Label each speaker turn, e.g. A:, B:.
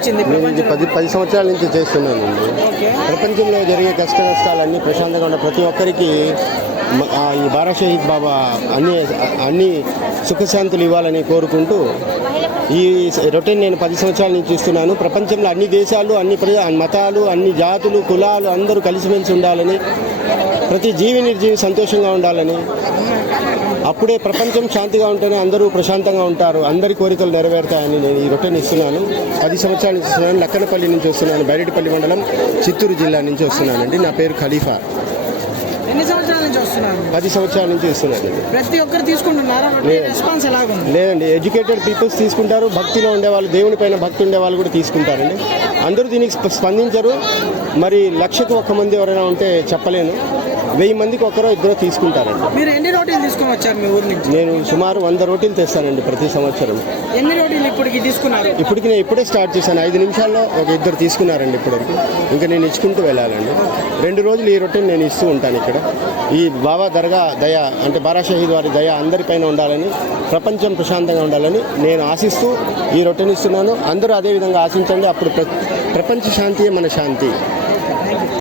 A: వచ్చింది
B: నేను ఇది పది పది సంవత్సరాల నుంచి చేస్తున్నానండి ఓకే. ప్రపంచంలో జరిగే కష్ట నష్టాలన్నీ ప్రశాంతంగా ఉన్న ప్రతి ఒక్కరికి ఈ బారా షహీద్ బాబా అన్ని అన్ని సుఖశాంతులు ఇవ్వాలని కోరుకుంటూ ఈ రొటీన్ నేను పది సంవత్సరాల నుంచి ఇస్తున్నాను ప్రపంచంలో అన్ని దేశాలు అన్ని ప్రజ మతాలు అన్ని జాతులు కులాలు అందరూ కలిసిమెలిసి ఉండాలని ప్రతి జీవి నిర్జీవి సంతోషంగా ఉండాలని అప్పుడే ప్రపంచం శాంతిగా ఉంటేనే అందరూ ప్రశాంతంగా ఉంటారు. అందరి కోరికలు నెరవేరుతాయని నేను ఈ రొట్టెని ఇస్తున్నాను. పది సంవత్సరాల నుంచి ఇస్తున్నాను లక్కనపల్లి నుంచి వస్తున్నాను. బైరెడ్డిపల్లి మండలం చిత్తూరు జిల్లా నుంచి వస్తున్నానండి. నా పేరు ఖలీఫా.
A: ఎన్ని సంవత్సరాల నుంచి వస్తున్నారు?
B: పది సంవత్సరాల నుంచి ఇస్తున్నానండి
A: ప్రతి ఒక్కరు తీసుకుంటున్నారా? లేదు. రెస్పాన్స్ ఎలాగుంది?
B: లేదండి. ఎడ్యుకేటెడ్ పీపుల్స్ తీసుకుంటారు. భక్తిలో ఉండేవాళ్ళు దేవుని పైన భక్తి ఉండే వాళ్ళు కూడా తీసుకుంటారండి. అందరూ దీనికి స్ప- స్పందించరు. మరి లక్షకు ఒక్క మంది ఎవరైనా ఉంటే చెప్పలేను. వెయ్యి మందికి ఒకరో ఇద్దరు తీసుకుంటారండి.
A: మీరు ఎన్ని రోటీలు తీసుకొని వచ్చారు మీ ఊరి
B: నుంచి? నేను సుమారు వంద రోటీలు తెస్తానండి ప్రతి సంవత్సరం.
A: ఎన్ని రోటీలు ఇప్పటికి తీసుకున్నారు?
B: ఇప్పటికి నేను ఇప్పుడే స్టార్ట్ చేశాను. ఐదు నిమిషాల్లో ఒక ఇద్దరు తీసుకున్నారండి ఇప్పటివరకు. ఇంకా నేను ఇచ్చుకుంటూ వెళ్ళాలండి. రెండు రోజులు ఈ రొట్టెని నేను ఇస్తూ ఉంటాను ఇక్కడ. ఈ బాబా దర్గా దయ అంటే బారా షహీద్ వారి దయ అందరిపైన ఉండాలని ప్రపంచం ప్రశాంతంగా ఉండాలని నేను ఆశిస్తూ ఈ రొట్టెని ఇస్తున్నాను. అందరూ అదే విధంగా ఆశించండి. అప్పుడు ప్ర- ప్రపంచ శాంతియే మన శాంతి.